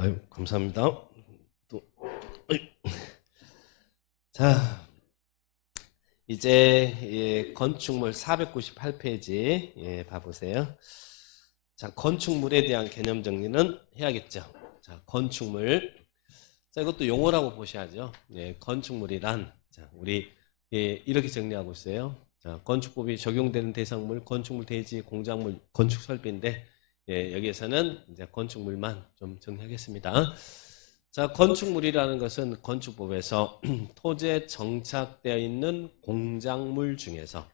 아유, 감사합니다. 또, 어이. 자, 이제 건축물 498페이지 봐보세요. 자, 건축물에 대한 개념 정리는 해야겠죠. 자, 건축물. 자, 이것도 용어라고 보셔야죠. 건축물이란, 자, 우리 이렇게 정리하고 있어요. 자, 건축법이 적용되는 대상물, 건축물 대지, 공작물, 건축 설비인데 여기에서는 이제 건축물만 좀 정리하겠습니다. 자, 건축물이라는 것은 건축법에서 토지에 정착되어 있는 공작물 중에서,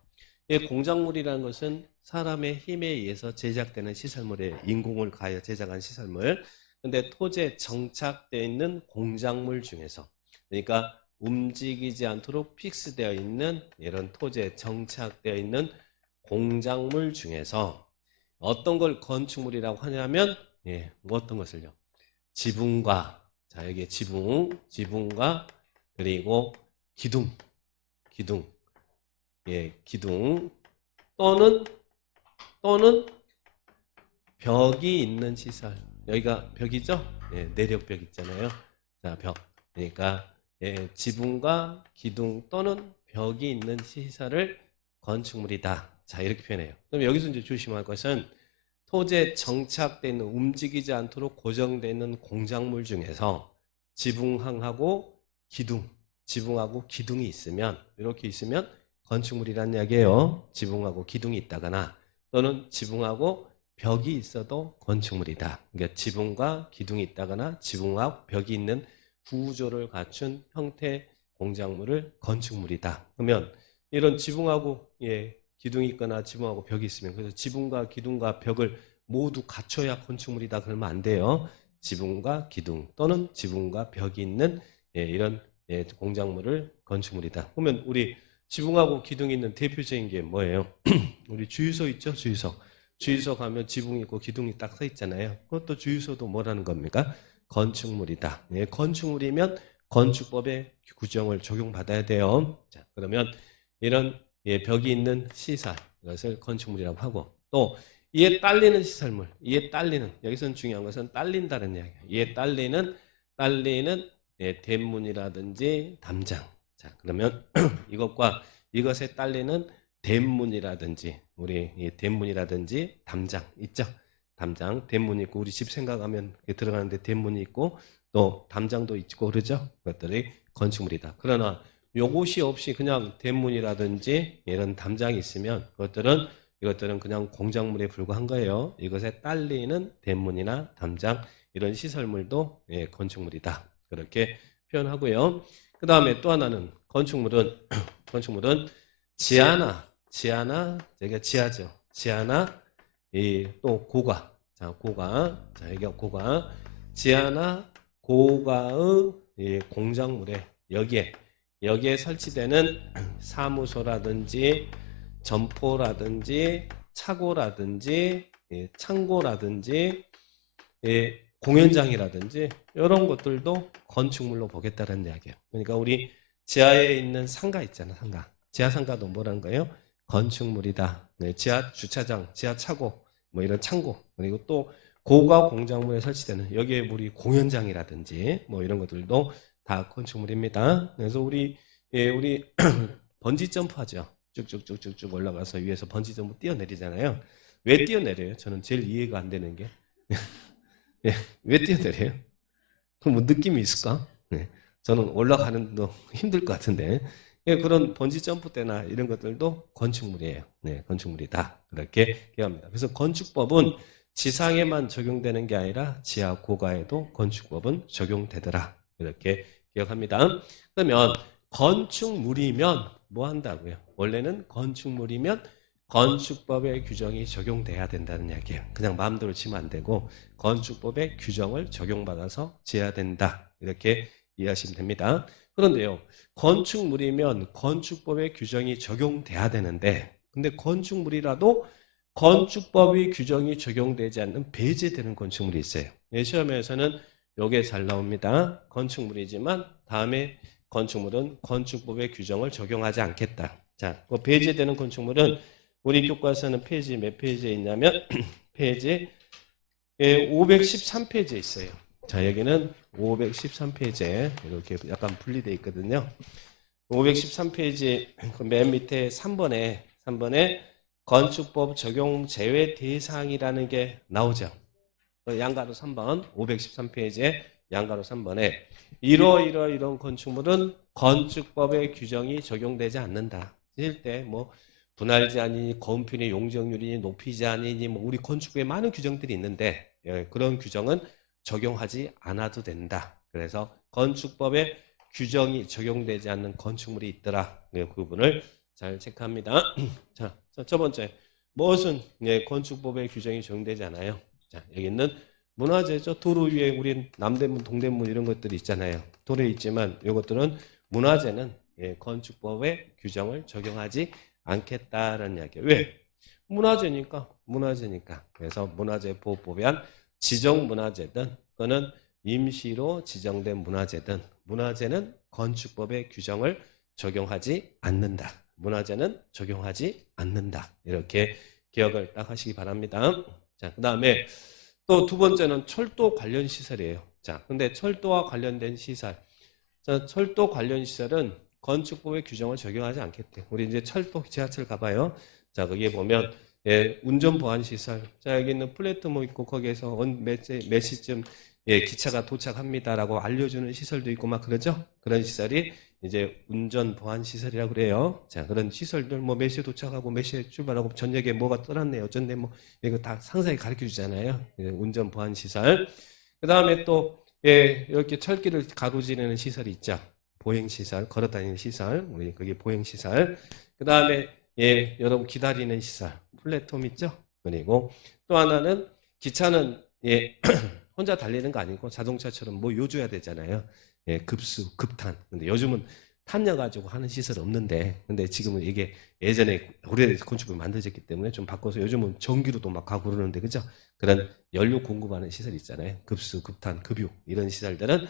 이 공작물이라는 것은 사람의 힘에 의해서 제작되는 시설물에 인공을 가하여 제작한 시설물. 근데 토지에 정착되어 있는 공작물 중에서, 그러니까 움직이지 않도록 픽스되어 있는 이런 토지에 정착되어 있는 공작물 중에서 어떤 걸 건축물이라고 하냐면, 어떤 것을요? 지붕과, 자, 여기 지붕과 그리고 기둥, 기둥 또는 벽이 있는 시설. 여기가 벽이죠? 내력벽 있잖아요. 자, 벽. 그러니까 지붕과 기둥 또는 벽이 있는 시설을 건축물이다. 자, 이렇게 표현해요. 그럼 여기서 이제 조심할 것은 토지에 정착되어 있는, 움직이지 않도록 고정되어 있는 공작물 중에서 지붕하고 기둥이 있으면, 이렇게 있으면 건축물이란 이야기예요. 지붕하고 기둥이 있다거나 또는 지붕하고 벽이 있어도 건축물이다. 그러니까 지붕과 기둥이 있다거나 지붕하고 벽이 있는 구조를 갖춘 형태 공작물을 건축물이다. 그러면 이런 지붕하고 기둥이 있거나 지붕하고 벽이 있으면, 그래서 지붕과 기둥과 벽을 모두 갖춰야 건축물이다 그러면 안 돼요. 지붕과 기둥 또는 지붕과 벽이 있는 이런 공작물을 건축물이다. 그러면 우리 지붕하고 기둥이 있는 대표적인 게 뭐예요? 우리 주유소 있죠? 주유소 가면 지붕이 있고 기둥이 딱 서 있잖아요. 그것도 주유소도 뭐라는 겁니까? 건축물이다. 건축물이면 건축법의 규정을 적용받아야 돼요. 자, 그러면 이런 벽이 있는 시설, 이것을 건축물이라고 하고, 또 이에 딸리는 시설물, 여기서는 중요한 것은 딸린다는 이야기예요. 이에 딸리는 대문이라든지 담장. 자, 그러면 이것에 딸리는 대문이라든지, 우리 대문이라든지 담장 있죠? 담장, 대문이 있고, 우리 집 생각하면 들어가는데 대문이 있고 또 담장도 있고 그러죠? 그것들이 건축물이다. 그러나 요것이 없이 그냥 대문이라든지 이런 담장이 있으면 이것들은 그냥 공작물에 불과한 거예요. 이것에 딸리는 대문이나 담장, 이런 시설물도 건축물이다. 그렇게 표현하고요. 그 다음에 또 하나는 건축물은 지하나, 여기가 지하죠. 지하나, 또 고가. 자, 자, 여기가 고가. 지하나 고가의 공작물에, 여기에 설치되는 사무소라든지 점포라든지 차고라든지 창고라든지 공연장이라든지 이런 것들도 건축물로 보겠다는 이야기예요. 그러니까 우리 지하에 있는 상가 있잖아, 상가. 지하 상가도 뭐라는 거예요? 건축물이다. 지하 주차장, 지하 차고, 뭐 이런 창고, 그리고 또 고가 공작물에 설치되는, 여기에 우리 공연장이라든지 뭐 이런 것들도 다 건축물입니다. 그래서 우리 번지 점프 하죠. 쭉쭉쭉쭉쭉 올라가서 위에서 번지 점프 뛰어내리잖아요. 왜 뛰어내려요? 저는 제일 이해가 안 되는 게 왜 뛰어내려요? 그럼 뭐 느낌이 있을까? 저는 올라가는 도 힘들 것 같은데, 그런 번지 점프 때나 이런 것들도 건축물이에요. 건축물이다. 그렇게 기억합니다. 그래서 건축법은 지상에만 적용되는 게 아니라 지하 고가에도 건축법은 적용되더라. 이렇게 기억합니다. 그러면 건축물이면 뭐 한다고요? 원래는 건축물이면 건축법의 규정이 적용돼야 된다는 이야기예요. 그냥 마음대로 치면 안 되고 건축법의 규정을 적용받아서 지어야 된다. 이렇게 이해하시면 됩니다. 그런데요, 건축물이면 건축법의 규정이 적용돼야 되는데, 근데 건축물이라도 건축법의 규정이 적용되지 않는 배제되는 건축물이 있어요. 시험에서는 이게 잘 나옵니다. 건축물이지만 다음에 건축물은 건축법의 규정을 적용하지 않겠다. 자, 그 배제되는 건축물은 우리 교과서는 몇 페이지에 있냐면 페이지 513페이지에 있어요. 자, 여기는 513페이지에 이렇게 약간 분리되어 있거든요. 513페이지 맨 밑에 3번에 건축법 적용 제외 대상이라는 게 나오죠. 양가로 3번, 513페이지에 양가로 3번에 이런 건축물은 건축법의 규정이 적용되지 않는다. 일 때 뭐 분할 제한이니 거음표니 용적률이니 높이 제한이니 뭐 우리 건축법에 많은 규정들이 있는데 그런 규정은 적용하지 않아도 된다. 그래서 건축법에 규정이 적용되지 않는 건축물이 있더라. 그 부분을 잘 체크합니다. 자, 첫 번째 무엇은 건축법에 규정이 적용되지 않아요. 자, 여기 있는 문화재죠. 도로 위에 우리 남대문, 동대문 이런 것들이 있잖아요. 도로에 있지만 이것들은 문화재는 건축법의 규정을 적용하지 않겠다라는 이야기예요. 왜? 문화재니까. 그래서 문화재보호법에 한 지정 문화재든 또는 임시로 지정된 문화재든 문화재는 건축법의 규정을 적용하지 않는다. 문화재는 적용하지 않는다. 이렇게 기억을 딱 하시기 바랍니다. 자, 그 다음에 또 두 번째는 철도 관련 시설이에요. 자, 근데 철도와 관련된 시설. 자, 철도 관련 시설은 건축법의 규정을 적용하지 않겠대. 우리 이제 철도 지하철 가봐요. 자, 거기에 보면 운전 보안 시설. 자, 여기 있는 플랫폼 있고 거기에서 몇 시쯤 기차가 도착합니다라고 알려주는 시설도 있고 막 그러죠. 그런 시설이 이제 운전 보안 시설이라고 그래요. 자, 그런 시설들 뭐 몇 시에 도착하고 몇 시에 출발하고 저녁에 뭐가 떠났네 어쩐데 뭐 이거 다 상세히 가르쳐 주잖아요. 운전 보안 시설. 그 다음에 또 이렇게 철길을 가로지르는 시설이 있죠. 보행 시설, 걸어 다니는 시설, 우리 그게 보행 시설. 그 다음에 여러분 기다리는 시설, 플랫폼 있죠. 그리고 또 하나는 기차는 혼자 달리는 거 아니고 자동차처럼 뭐 요줘야 되잖아요. 급수, 급탄. 근데 요즘은 탄여가지고 하는 시설 없는데, 근데 지금은 이게 예전에 오래된 건축법이 만들어졌기 때문에 좀 바꿔서 요즘은 전기로도 막 가고 그러는데, 그죠? 그런 연료 공급하는 시설 있잖아요. 급수, 급탄, 급유 이런 시설들은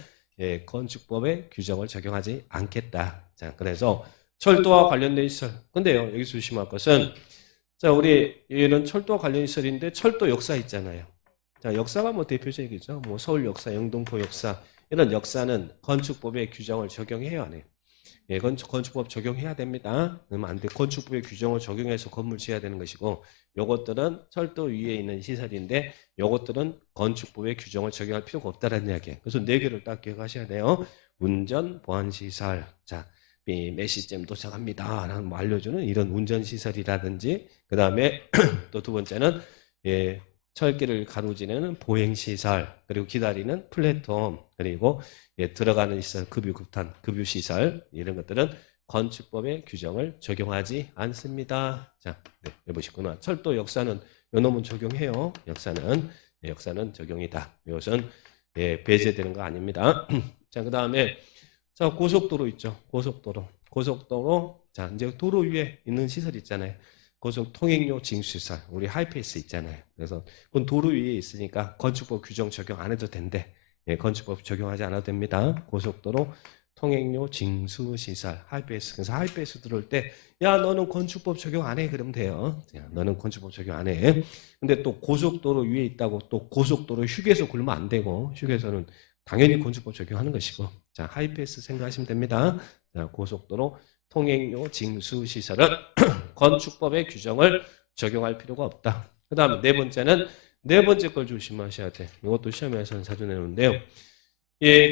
건축법의 규정을 적용하지 않겠다. 자, 그래서 철도와 관련된 시설. 근데요, 여기서 조심할 것은 자, 우리 이런 철도와 관련 시설인데 철도 역사 있잖아요. 자, 역사가 뭐 대표적이죠. 뭐 서울 역사, 영등포 역사 이런 역사는 건축법의 규정을 적용해야 하네요. 건축법 적용해야 됩니다. 그러면 안 돼. 건축법의 규정을 적용해서 건물 지어야 되는 것이고, 요것들은 철도 위에 있는 시설인데, 요것들은 건축법의 규정을 적용할 필요가 없다는 이야기예요. 그래서 네 개를 딱 기억하셔야 돼요. 운전 보안 시설. 자, 몇 시쯤 도착합니다. 라는 뭐 알려주는 이런 운전 시설이라든지, 그 다음에 또 두 번째는 철길을 가로지르는 보행시설, 그리고 기다리는 플랫폼, 그리고 들어가는 시설, 급유, 급탄, 급유시설 이런 것들은 건축법의 규정을 적용하지 않습니다. 자, 해보시구나. 철도 역사는 요놈은 적용해요. 역사는 적용이다. 이것은 배제되는 거 아닙니다. 자, 그 다음에 자, 고속도로 있죠. 고속도로. 자, 이제 도로 위에 있는 시설 있잖아요. 고속 통행료 징수시설, 우리 하이패스 있잖아요. 그래서 그건 도로 위에 있으니까 건축법 규정 적용 안 해도 된대. 건축법 적용하지 않아도 됩니다. 고속도로 통행료 징수시설, 하이패스. 그래서 하이패스 들어올 때, 야, 너는 건축법 적용 안 해. 그러면 돼요. 야, 너는 건축법 적용 안 해. 근데 또 고속도로 위에 있다고 또 고속도로 휴게소 굴면 안 되고, 휴게소는 당연히 건축법 적용하는 것이고, 자, 하이패스 생각하시면 됩니다. 자, 고속도로 통행료 징수시설은 건축법의 규정을 적용할 필요가 없다. 그 다음에 네 번째 걸 조심하셔야 돼. 이것도 시험에서 자주 내놓는데요.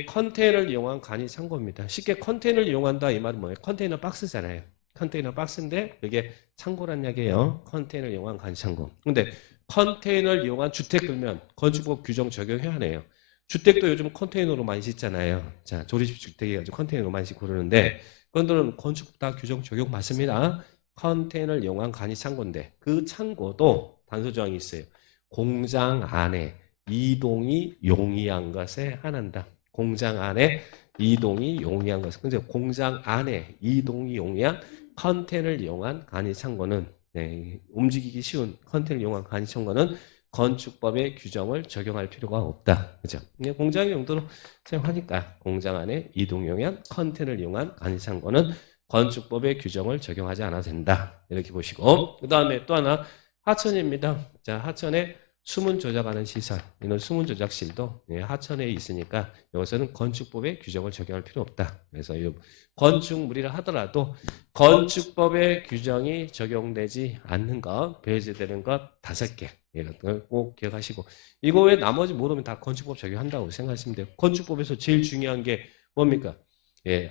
컨테이너를 이용한 간이 창고입니다. 쉽게 컨테이너를 이용한다 이 말은 뭐예요? 컨테이너 박스잖아요. 컨테이너 박스인데 그게 창고란 이야기예요. 컨테이너를 이용한 간이 창고. 근데 컨테이너를 이용한 주택 들면 건축법 규정 적용해야 하네요. 주택도 요즘 컨테이너로 많이 짓잖아요. 자, 조립식 주택이 아주 컨테이너로 많이 짓고 그러는데 그들은 건축 다 규정 적용 맞습니다. 컨테이너를 이용한 간이 창고인데 그 창고도 단서 조항이 있어요. 공장 안에 이동이 용이한 것에 한한다. 공장 안에 이동이 용이한 것. 근데 공장 안에 이동이 용이한 컨테이너를 이용한 간이 창고는 움직이기 쉬운 컨테이너를 이용한 간이 창고는 건축법의 규정을 적용할 필요가 없다. 그죠? 공장의 용도로 사용하니까 공장 안에 이동 용이한 컨테이너를 이용한 간이 창고는 건축법의 규정을 적용하지 않아도 된다. 이렇게 보시고 그 다음에 또 하나 하천입니다. 자, 하천에 수문 조작하는 시설, 이런 수문 조작실도 하천에 있으니까 여기서는 건축법의 규정을 적용할 필요 없다. 그래서 이 건축물이라 하더라도 건축법의 규정이 적용되지 않는 것, 배제되는 것 5개. 이런 걸 꼭 기억하시고, 이거 외에 나머지 모르면 다 건축법 적용한다고 생각하시면 돼요. 건축법에서 제일 중요한 게 뭡니까?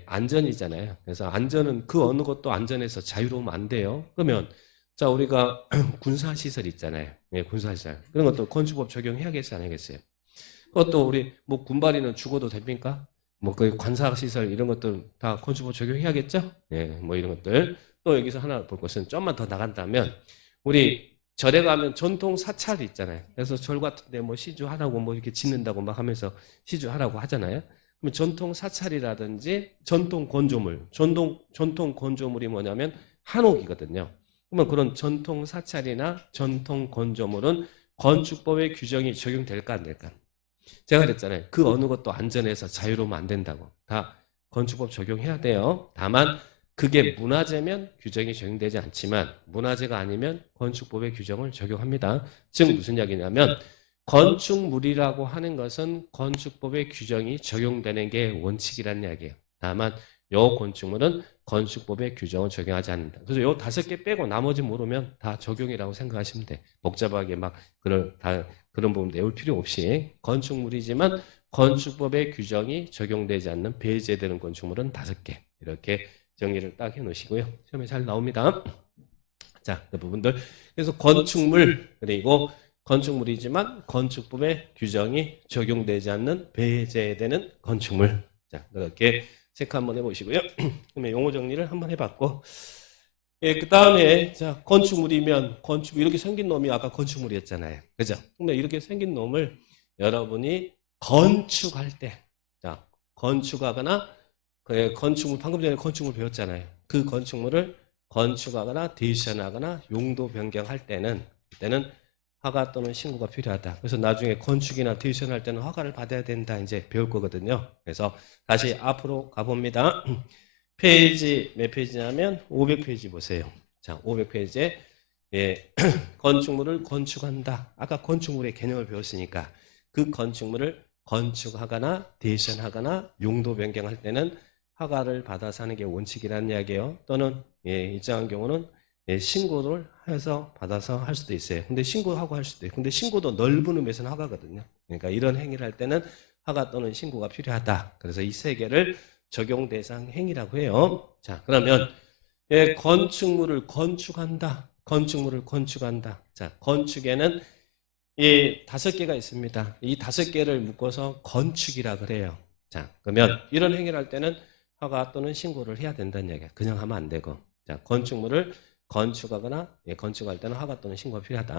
안전이잖아요. 그래서 안전은 그 어느 것도 안전에서 자유로우면 안 돼요. 그러면 자, 우리가 군사시설 있잖아요. 군사시설. 그런 것도 건축법 적용해야겠어요, 안 하겠어요? 그것도 우리 뭐 군발이는 죽어도 됩니까? 뭐 그 관사시설 이런 것들 다 건축법 적용해야겠죠? 뭐 이런 것들. 또 여기서 하나 볼 것은 좀만 더 나간다면 우리 절에 가면 전통 사찰이 있잖아요. 그래서 절 같은데 뭐 시주하라고 뭐 이렇게 짓는다고 막 하면서 시주하라고 하잖아요. 그러면 전통 사찰이라든지 전통 건조물, 전통 건조물이 뭐냐면 한옥이거든요. 그러면 그런 전통 사찰이나 전통 건조물은 건축법의 규정이 적용될까 안 될까? 제가 그랬잖아요. 그 어느 것도 안전해서 자유로우면 안 된다고. 다 건축법 적용해야 돼요. 다만 그게 문화재면 규정이 적용되지 않지만 문화재가 아니면 건축법의 규정을 적용합니다. 즉 무슨 이야기냐면 건축물이라고 하는 것은 건축법의 규정이 적용되는 게 원칙이라는 이야기예요. 다만 요 건축물은 건축법의 규정을 적용하지 않는다. 그래서 요 5개 빼고 나머지 모르면 다 적용이라고 생각하시면 돼. 복잡하게 막 그런 부분 내올 필요 없이 건축물이지만 건축법의 규정이 적용되지 않는 배제되는 건축물은 5개. 이렇게 정리를 딱 해놓으시고요. 시험에 잘 나옵니다. 자, 그 부분들. 그래서 건축물 그리고 건축물이지만 건축법의 규정이 적용되지 않는 배제되는 건축물. 자, 그렇게 체크 한번 해보시고요. 그러면 용어 정리를 한번 해봤고, 그 다음에 자 건축물이면 건축 이렇게 생긴 놈이 아까 건축물이었잖아요, 그죠? 근데 이렇게 생긴 놈을 여러분이 건축할 때, 자 건축하거나 그 건축물 방금 전에 건축물 배웠잖아요. 그 건축물을 건축하거나 디자인하거나 용도 변경할 때는 그때는 허가 또는 신고가 필요하다. 그래서 나중에 건축이나 디자인할 때는 허가를 받아야 된다 이제 배울 거거든요. 그래서 다시 앞으로 가봅니다. 페이지 몇 페이지냐면 500페이지 보세요. 자, 500페이지에 건축물을 건축한다. 아까 건축물의 개념을 배웠으니까 그 건축물을 건축하거나 디자인하거나 용도 변경할 때는 허가를 받아서 하는 게 원칙이라는 이야기예요. 또는 이러한 경우는 신고를 해서 받아서 할 수도 있어요. 근데 신고하고 할 수도 있고, 근데 신고도 넓은 의미에서는 허가거든요. 그러니까 이런 행위를 할 때는 허가 또는 신고가 필요하다. 그래서 이 3개를 적용 대상 행위라고 해요. 자, 그러면 건축물을 건축한다. 건축물을 건축한다. 자, 건축에는 이 5개가 있습니다. 이 5개를 묶어서 건축이라 그래요. 자, 그러면 이런 행위를 할 때는 허가 또는 신고를 해야 된다는 얘기야. 그냥 하면 안 되고. 자, 건축물을 건축하거나 건축할 때는 허가 또는 신고가 필요하다.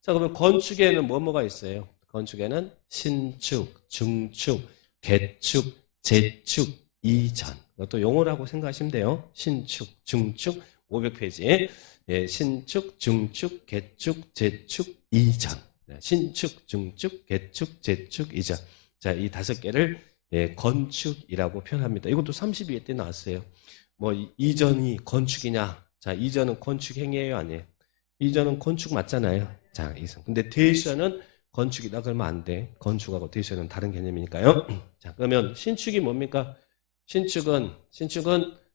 자, 그러면 건축에는 뭐가 있어요? 건축에는 신축, 중축, 개축, 재축, 이전. 이것도 용어라고 생각하시면 돼요. 신축, 중축, 500페이지. 신축, 중축, 개축, 재축, 이전. 신축, 중축, 개축, 재축, 이전. 자, 이 5개를 건축이라고 표현합니다. 이것도 32회 때 나왔어요. 뭐 이전이 건축이냐? 자, 이전은 건축 행위예요, 아니에요? 이전은 건축 맞잖아요. 자, 이전. 근데 대시는 건축이다 그러면 안 돼. 건축하고 대시는 다른 개념이니까요. 자, 그러면 신축이 뭡니까? 신축은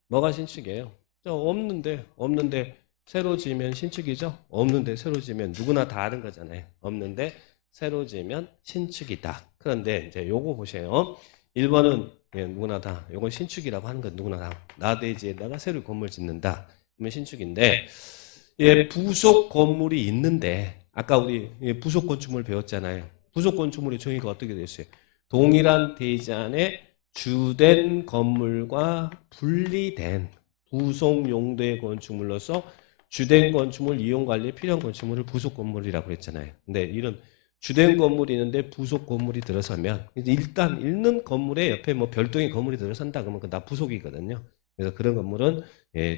뭐가 신축이에요? 없는데 새로 지으면 신축이죠? 없는데 새로 지으면 누구나 다 아는 거잖아요. 없는데 새로 지으면 신축이다. 그런데 이제 요거 보세요. 1번은 누구나 다 요건 신축이라고 하는 건 누구나 다 나대지에다가 새로 건물 짓는다. 그러면 신축인데 부속 건물이 있는데 아까 우리 부속 건축물 배웠잖아요. 부속 건축물의 정의가 어떻게 됐어요? 동일한 대지 안에 주된 건물과 분리된 부속 용도의 건축물로서 주된 건축물 이용 관리에 필요한 건축물을 부속 건물이라고 했잖아요. 근데 이런 주된 건물이 있는데 부속 건물이 들어서면 일단 있는 건물에 옆에 뭐 별도의 건물이 들어선다 그러면 그 다 부속이거든요. 그래서 그런 건물은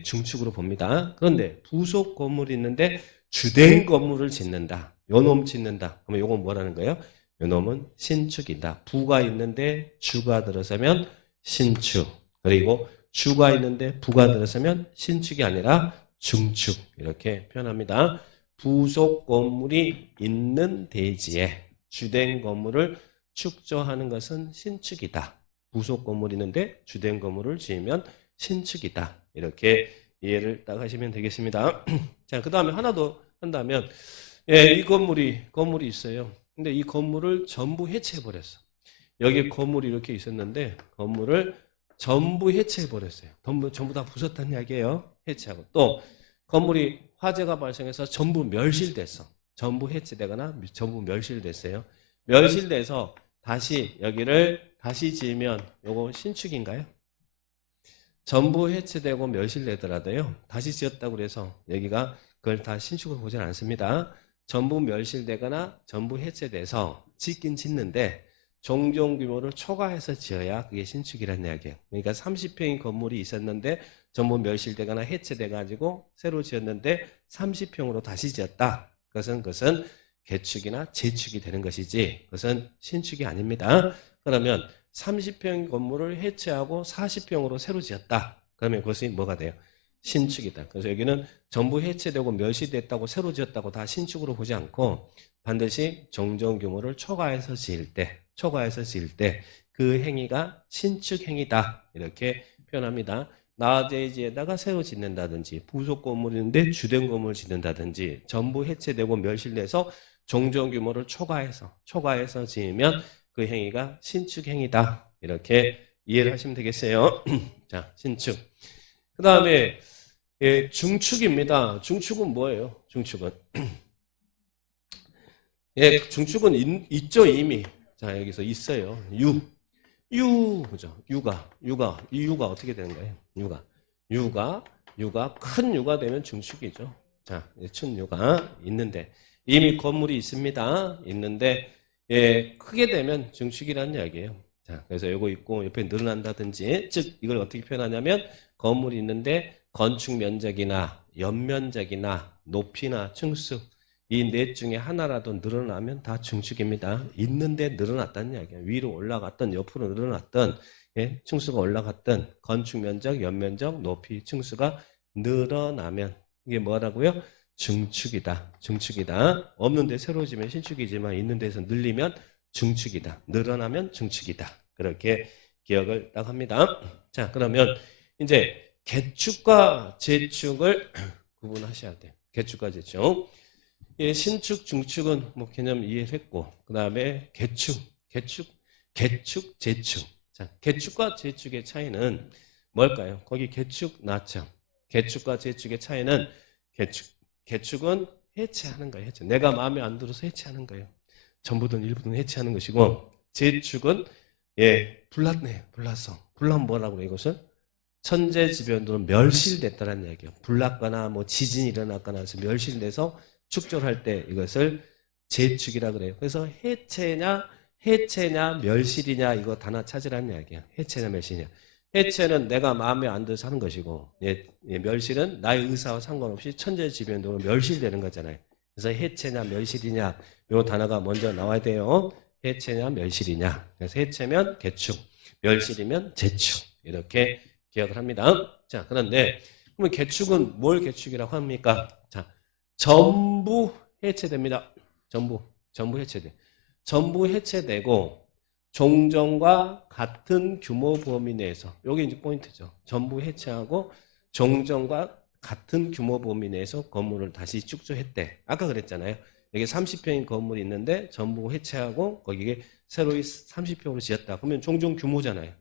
중축으로 봅니다. 그런데 부속 건물이 있는데 주된 건물을 짓는다. 요놈 짓는다. 그러면 요건 뭐라는 거예요? 요놈은 신축이다. 부가 있는데 주가 들어서면 신축. 그리고 주가 있는데 부가 들어서면 신축이 아니라 중축. 이렇게 표현합니다. 부속 건물이 있는 대지에 주된 건물을 축조하는 것은 신축이다. 부속 건물이 있는데 주된 건물을 지으면 신축이다. 이렇게 이해를 딱 하시면 되겠습니다. 자, 그 다음에 하나 더 한다면, 예, 이 건물이 있어요. 근데 이 건물을 전부 해체해버렸어. 여기 건물이 이렇게 있었는데, 건물을 전부 해체해버렸어요. 전부 다 부쉈다는 이야기예요. 해체하고. 또, 건물이 화재가 발생해서 전부 멸실됐어. 전부 해체되거나 전부 멸실됐어요. 멸실돼서 다시 여기를 다시 지으면 요거 신축인가요? 전부 해체되고 멸실되더라도요. 다시 지었다고 그래서 여기가 그걸 다 신축으로 보진 않습니다. 전부 멸실되거나 전부 해체돼서 짓긴 짓는데 종종 규모를 초과해서 지어야 그게 신축이라는 이야기예요. 그러니까 30평의 건물이 있었는데 전부 멸실되거나 해체돼가지고 새로 지었는데 30평으로 다시 지었다. 그것은 개축이나 재축이 되는 것이지 그것은 신축이 아닙니다. 그러면 30평 건물을 해체하고 40평으로 새로 지었다. 그러면 그것이 뭐가 돼요? 신축이다. 그래서 여기는 전부 해체되고 멸실됐다고 새로 지었다고 다 신축으로 보지 않고 반드시 정정 규모를 초과해서 지을 때 그 행위가 신축 행위다. 이렇게 표현합니다. 나대지에다가 새로 짓는다든지 부속 건물인데 주된 건물을 짓는다든지 전부 해체되고 멸실돼서 종전 규모를 초과해서 지으면 그 행위가 신축 행위다. 이렇게 이해를 하시면 되겠어요. 자, 신축. 그 다음에 예, 중축입니다. 중축은 뭐예요? 중축은 예, 중축은 있죠 이미. 자, 여기서 있어요. 그죠? 이 유가 어떻게 되는 거예요? 유가 큰 유가 되면 중축이죠. 자, 큰 유가 있는데 이미 건물이 있습니다. 있는데 예, 크게 되면 중축이라는 이야기예요. 자, 그래서 요거 있고 옆에 늘어난다든지 즉 이걸 어떻게 표현하냐면 건물이 있는데 건축 면적이나 연면적이나 높이나 층수 이 넷 중에 하나라도 늘어나면 다 중축입니다. 있는데 늘어났다는 이야기예요. 위로 올라갔던 옆으로 늘어났던 예, 층수가 올라갔던 건축 면적, 연면적, 높이, 층수가 늘어나면 이게 뭐라고요? 중축이다. 없는 데 새로 지면 신축이지만 있는 데서 늘리면 중축이다. 늘어나면 중축이다. 그렇게 기억을 딱 합니다. 자, 그러면 이제 개축과 재축을 구분하셔야 돼요. 개축과 재축. 예, 신축, 중축은 뭐 개념 이해했고, 그 다음에 개축, 재축. 자, 개축과 재축의 차이는 뭘까요? 거기 개축 나왔죠. 개축과 재축의 차이는 개축은 해체하는 거예요. 해체. 내가 마음에 안 들어서 해체하는 거예요. 전부든 일부든 해체하는 것이고, 재축은 예, 불났어. 불나면 뭐라고 해요, 이것은? 천재지변으로 멸실됐다는 얘기예요. 불났거나 뭐 지진이 일어났거나 해서 멸실돼서 축조할 때 이것을 재축이라 그래요. 그래서 해체냐 멸실이냐 이거 단어 찾으라는 이야기야. 해체냐 멸실이냐. 해체는 내가 마음에 안 들어서 하는 것이고 멸실은 나의 의사와 상관없이 천재지변으로 멸실되는 거잖아요. 그래서 해체냐 멸실이냐 이 단어가 먼저 나와야 돼요. 해체냐 멸실이냐. 그래서 해체면 개축, 멸실이면 재축 이렇게 기억을 합니다. 자, 그런데 그러면 개축은 뭘 개축이라고 합니까? 자, 전부 해체됩니다. 전부 해체돼. 전부 해체되고 종전과 같은 규모 범위 내에서 여기 이제 포인트죠. 전부 해체하고 종전과 같은 규모 범위 내에서 건물을 다시 축조했대. 아까 그랬잖아요. 여기 30평인 건물이 있는데 전부 해체하고 거기에 새로 30평으로 지었다. 그러면 종전 규모잖아요.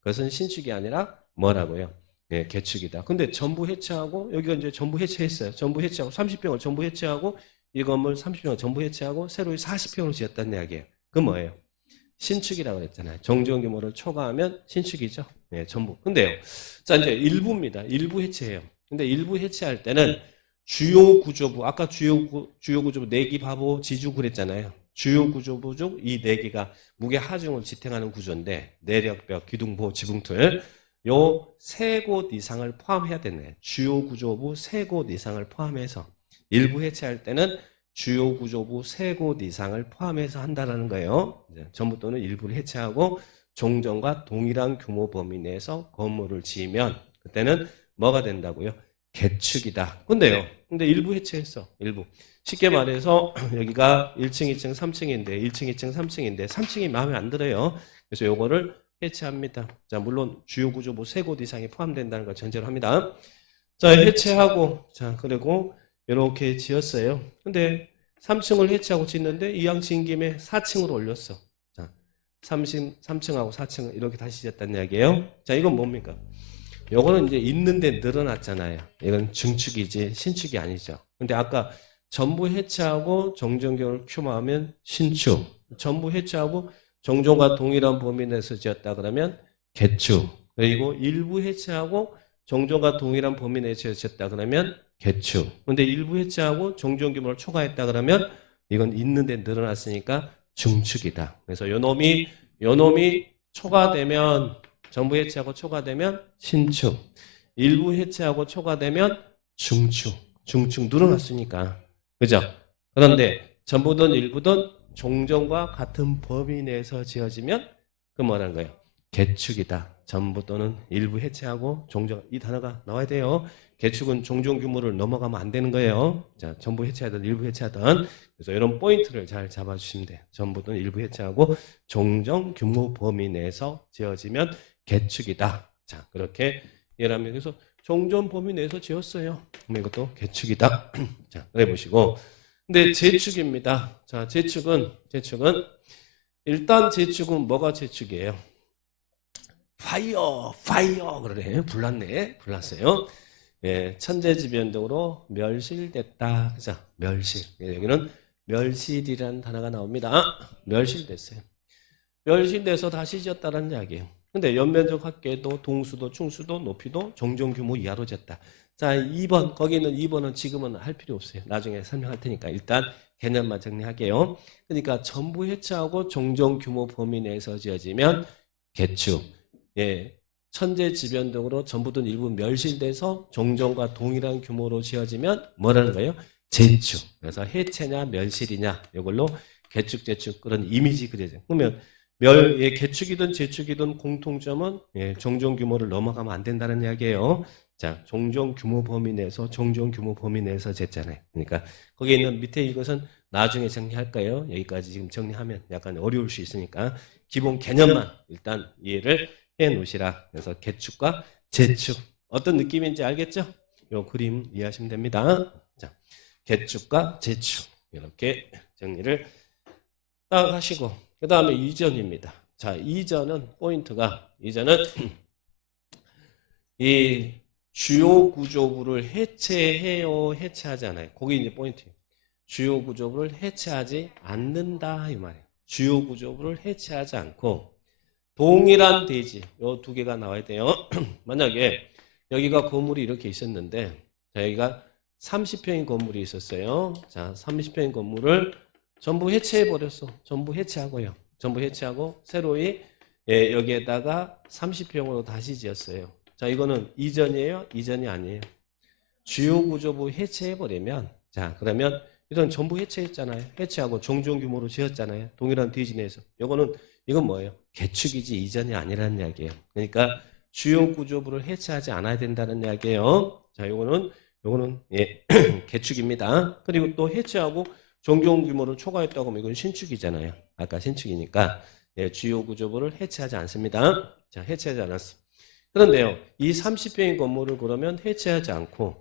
그것은 신축이 아니라 뭐라고요? 예, 개축이다. 근데 전부 해체하고 여기가 이제 전부 해체했어요. 전부 해체하고 30평을 전부 해체하고 이 건물 30평을 전부 해체하고 새로 40평으로 지었다는 이야기예요. 그 뭐예요? 신축이라고 그랬잖아요. 정전 규모를 초과하면 신축이죠. 예, 전부. 근데요. 자, 이제 일부입니다. 일부 해체해요. 근데 일부 해체할 때는 주요 구조부, 아까 주요 구조부 내기 바보 지주 그랬잖아요. 주요 구조부 중 이 네 개가 무게 하중을 지탱하는 구조인데 내력벽, 기둥보, 지붕틀 요 세 곳 이상을 포함해야 되네. 주요 구조부 세 곳 이상을 포함해서 일부 해체할 때는 주요 구조부 세 곳 이상을 포함해서 한다는 거예요. 전부 또는 일부를 해체하고 종전과 동일한 규모 범위 내에서 건물을 지으면 그때는 뭐가 된다고요? 개축이다. 근데 일부 해체했어. 일부. 쉽게 말해서 여기가 1층, 2층, 3층인데 1층, 2층, 3층인데 3층이 마음에 안 들어요. 그래서 요거를 해체합니다. 자, 물론 주요 구조 뭐 3곳 이상이 포함된다는 걸 전제로 합니다. 자, 해체하고 자, 그리고 이렇게 지었어요. 근데 3층을 해체하고 짓는데 이왕 지은 김에 4층으로 올렸어. 자, 3층하고 4층을 이렇게 다시 지었다는 이야기예요. 자, 이건 뭡니까? 요거는 이제 있는데 늘어났잖아요. 이건 증축이지 신축이 아니죠. 근데 아까 전부 해체하고 정전경을 큐마하면 신축. 전부 해체하고 정전과 동일한 범위 내에서 지었다 그러면 개축. 그리고 일부 해체하고 정전과 동일한 범위 내에서 지었다 그러면 개축. 근데 일부 해체하고 정전 규모를 초과했다 그러면 이건 있는데 늘어났으니까 중축이다. 그래서 요놈이 초과되면 전부 해체하고 초과되면 신축. 일부 해체하고 초과되면 중축. 중축 늘어났으니까. 그죠? 그런데 전부든 일부든 종전과 같은 범위 내에서 지어지면 그 뭐라는 거예요? 개축이다. 전부 또는 일부 해체하고 종전, 이 단어가 나와야 돼요. 개축은 종전 규모를 넘어가면 안 되는 거예요. 자, 전부 해체하든 일부 해체하든. 그래서 이런 포인트를 잘 잡아주시면 돼요. 전부든 일부 해체하고 종전 규모 범위 내에서 지어지면 개축이다. 자, 그렇게 이해하면 그래서 종전 범위 내에서 지었어요. 그럼 이것도 개축이다. 자, 그래 보시고. 근데 재축입니다. 자, 재축은 일단 재축은 뭐가 재축이에요? 파이어 그러네. 불났어요. 예, 천재지변동으로 멸실됐다. 그죠? 멸실. 예, 여기는 멸실이라는 단어가 나옵니다. 멸실됐어요. 멸실돼서 다시 지었다는 이야기예요. 근데 연면적 합계도 동수도 충수도 높이도 정전 규모 이하로 졌다. 자, 2번 거기 있는 2번은 지금은 할 필요 없어요. 나중에 설명할 테니까 일단 개념만 정리할게요. 그러니까 전부 해체하고 정전 규모 범위 내에서 지어지면 개축. 예. 천재지변동으로 전부든 일부 멸실돼서 정전과 동일한 규모로 지어지면 뭐라는 거예요? 재축. 그래서 해체냐 멸실이냐 이걸로 개축 재축 그런 이미지 그려져요. 그러면 개축이든 재축이든 공통점은 정전 규모를 넘어가면 안 된다는 이야기예요. 자, 정전 규모 범위 내에서 정전 규모 범위 내에서 쟀잖아요. 그러니까 거기에 있는 밑에 이것은 나중에 정리할 거예요. 여기까지 지금 정리하면 약간 어려울 수 있으니까 기본 개념만 일단 이해를 해 놓으시라. 그래서 개축과 재축 어떤 느낌인지 알겠죠? 이 그림 이해하시면 됩니다. 자, 개축과 재축 이렇게 정리를 딱 하시고 그 다음에 이전입니다. 자, 이전은 포인트가 이전은 이 주요 구조부를 해체해요, 해체하지 않아요. 거기 이제 포인트예요. 주요 구조부를 해체하지 않는다 이 말이에요. 주요 구조부를 해체하지 않고 동일한 대지 요 두 개가 나와야 돼요. 만약에 여기가 건물이 이렇게 있었는데 자, 여기가 30평인 건물이 있었어요. 자, 30평인 건물을 전부 해체해 버렸어. 전부 해체하고요. 전부 해체하고 새로이 여기에다가 30평으로 다시 지었어요. 자, 이거는 이전이에요? 이전이 아니에요. 주요 구조부 해체해 버리면 자, 그러면 이건 전부 해체했잖아요. 해체하고 종전 규모로 지었잖아요. 동일한 대지 내에서. 이건 뭐예요? 개축이지 이전이 아니라는 이야기예요. 그러니까 주요 구조부를 해체하지 않아야 된다는 이야기예요. 자, 요거는 개축입니다. 그리고 또 해체하고 종전 규모를 초과했다고 하면 이건 신축이잖아요. 아까 신축이니까 주요 구조부를 해체하지 않습니다. 자, 해체하지 않았어. 그런데요, 이 30평인 건물을 그러면 해체하지 않고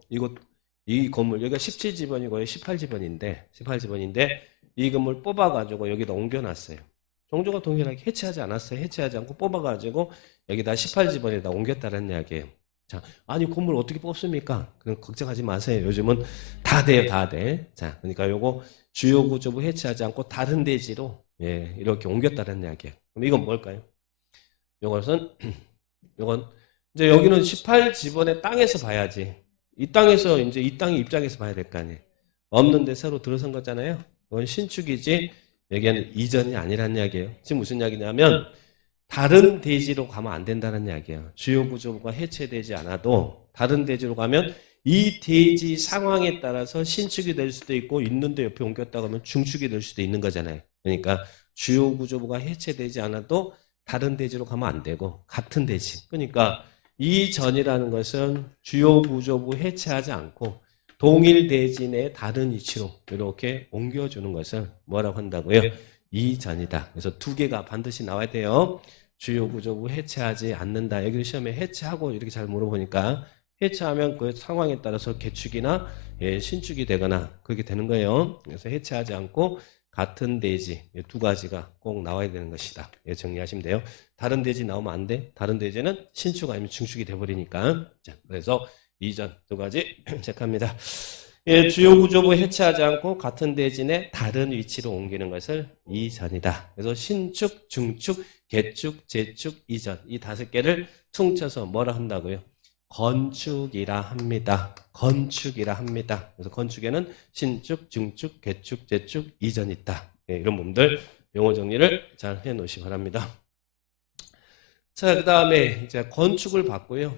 이 건물 여기가 17지번이고요, 18지번인데 이 건물 뽑아가지고 여기다 옮겨놨어요. 종조가 동일하게 해체하지 않았어요. 해체하지 않고 뽑아가지고 여기다 18지번에다 옮겼다는 이야기예요. 자, 아니 건물 어떻게 뽑습니까? 그럼 걱정하지 마세요. 요즘은 다 돼요, 다 돼. 자, 그러니까 요거 주요 구조부 해체하지 않고 다른 대지로 이렇게 옮겼다는 이야기예요. 그럼 이건 뭘까요? 요건 이제 여기는 18지번의 땅에서 봐야지. 이 땅에서 이제 이 땅의 입장에서 봐야 될 거 아니에요. 없는데 새로 들어선 거잖아요. 그건 신축이지 여기는 이전이 아니라는 이야기예요. 지금 무슨 이야기냐면 다른 대지로 가면 안 된다는 이야기예요. 주요 구조부가 해체되지 않아도 다른 대지로 가면 이 대지 상황에 따라서 신축이 될 수도 있고 있는데 옆에 옮겼다가 하면 중축이 될 수도 있는 거잖아요. 그러니까 주요 구조부가 해체되지 않아도 다른 대지로 가면 안 되고 같은 대지. 그러니까 이전이라는 것은 주요 구조부 해체하지 않고 동일 대진의 다른 위치로 이렇게 옮겨주는 것을 뭐라고 한다고요? 이전이다. 그래서 두 개가 반드시 나와야 돼요. 주요 구조부 해체하지 않는다. 여기 시험에 해체하고 이렇게 잘 물어보니까 해체하면 그 상황에 따라서 개축이나 신축이 되거나 그렇게 되는 거예요. 그래서 해체하지 않고 같은 대지 두 가지가 꼭 나와야 되는 것이다. 정리하시면 돼요. 다른 대지 나오면 안 돼. 다른 대지는 신축 아니면 중축이 돼버리니까. 자, 그래서 이전 두 가지 체크합니다. 주요 구조부 해체하지 않고 같은 대진의 다른 위치로 옮기는 것을 이전이다. 그래서 신축, 중축, 개축, 재축, 이전 이 5개를 퉁쳐서 뭐라 한다고요? 건축이라 합니다. 건축이라 합니다. 그래서 건축에는 신축, 중축, 개축, 재축, 이전이 있다. 이런 부분들 용어 정리를 잘 해놓으시기 바랍니다. 자, 그 다음에 이제 건축을 봤고요.